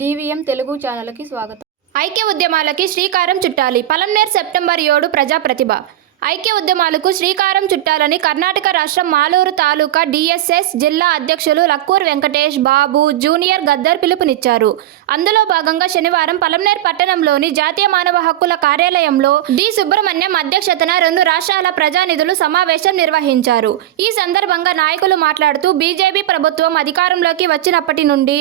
DVM Telugu ఛానల్కి స్వాగతం. ఐక్య ఉద్యమాలకి శ్రీకారం చుట్టాలి. పలంనేర్ సెప్టెంబర్ 7 ప్రజా ప్రతిభ. ఐక్య ఉద్యమాలకు శ్రీకారం చుట్టాలని కర్ణాటక రాష్ట్రం మాలూరు తాలూకా DSS జిల్లా అధ్యక్షులు లక్కూర్ వెంకటేష్ బాబు జూనియర్ గద్దర్ పిలుపునిచ్చారు. అందులో భాగంగా శనివారం పలంనేర్ పట్టణంలోని జాతీయ మానవ హక్కుల కార్యాలయంలో డి సుబ్రహ్మణ్యం అధ్యక్షతన 2 రాష్ట్రాల ప్రజానిధులు సమావేశం నిర్వహించారు. ఈ సందర్భంగా నాయకులు మాట్లాడుతూ బీజేపీ ప్రభుత్వం అధికారంలోకి వచ్చినప్పటి నుండి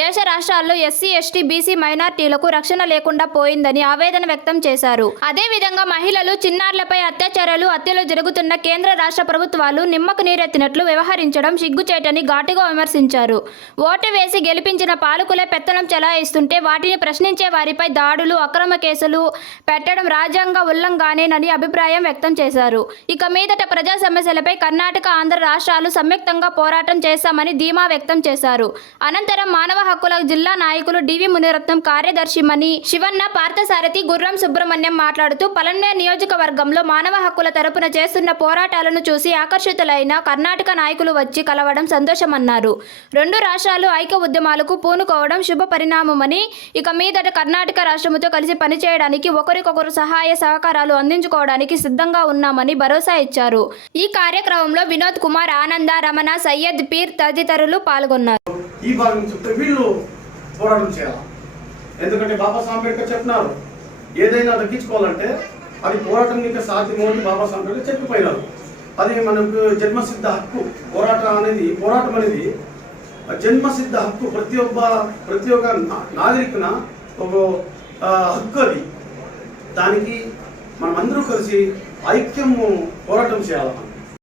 దేశ రాష్ట్రాల్లో SC, ST, BC మైనార్టీలకు రక్షణ లేకుండా పోయిందని ఆవేదన వ్యక్తం చేశారు. అదేవిధంగా మహిళలు, చిన్నారులపై అత్యాచారాలు, హత్యలు జరుగుతున్న కేంద్ర రాష్ట్ర ప్రభుత్వాలు నిమ్మకు నీరెత్తినట్లు వ్యవహరించడం సిగ్గుచేటని ఘాటుగా విమర్శించారు. ఓటు వేసి గెలిపించిన పాలకులే పెత్తనం చెలాయిస్తుంటే వాటిని ప్రశ్నించే వారిపై దాడులు, అక్రమ కేసులు పెట్టడం రాజ్యాంగ ఉల్లంఘనేనని అభిప్రాయం వ్యక్తం చేశారు. ఇక మీదట ప్రజా సమస్యలపై కర్ణాటక, ఆంధ్ర రాష్ట్రాలు సంయుక్తంగా పోరాటం చేస్తామని ధీమా వ్యక్తం చేశారు. అనంతరం మానవ హక్కుల జిల్లా నాయకులు DV మునిరత్నం, కార్యదర్శి మణి శివన్న, పార్థసారథి, గుర్రం సుబ్రహ్మణ్యం మాట్లాడుతూ పలంనేర్ నియోజకవర్గంలో మానవ హక్కుల తరపున చేస్తున్న పోరాటాలను చూసి ఆకర్షితులైన కర్ణాటక నాయకులు వచ్చి కలవడం సంతోషమన్నారు. 2 రాష్ట్రాలు ఐక్య ఉద్యమాలకు పూనుకోవడం శుభ పరిణామమని, ఇక మీదట కర్ణాటక రాష్ట్రముతో కలిసి పనిచేయడానికి ఒకరికొకరు సహాయ సహకారాలు అందించుకోవడానికి సిద్ధంగా ఉన్నామని భరోసా ఇచ్చారు. ఈ కార్యక్రమంలో వినోద్ కుమార్, ఆనంద, రమణ, సయ్యద్ పీర్ తదితరులు పాల్గొన్నారు. ఈ భాగం చెప్తే వీళ్ళు పోరాటం చేయాలి. ఎందుకంటే బాబాసాహెబ్ అంబేద్కర్ చెప్పినారు, ఏదైనా దక్కించుకోవాలంటే అది పోరాటం ఇంకా సాధ్యమని బాబాసాహెబ్ అంబేద్కర్ చెప్పిపోయినారు. అది మనకు జన్మసిద్ధ హక్కు. పోరాటం అనేది జన్మసిద్ధ హక్కు. ప్రతి ఒక్క నాగరికున ఒక హక్కు అది. దానికి మనమందరూ కలిసి ఐక్యము పోరాటం చేయాలి.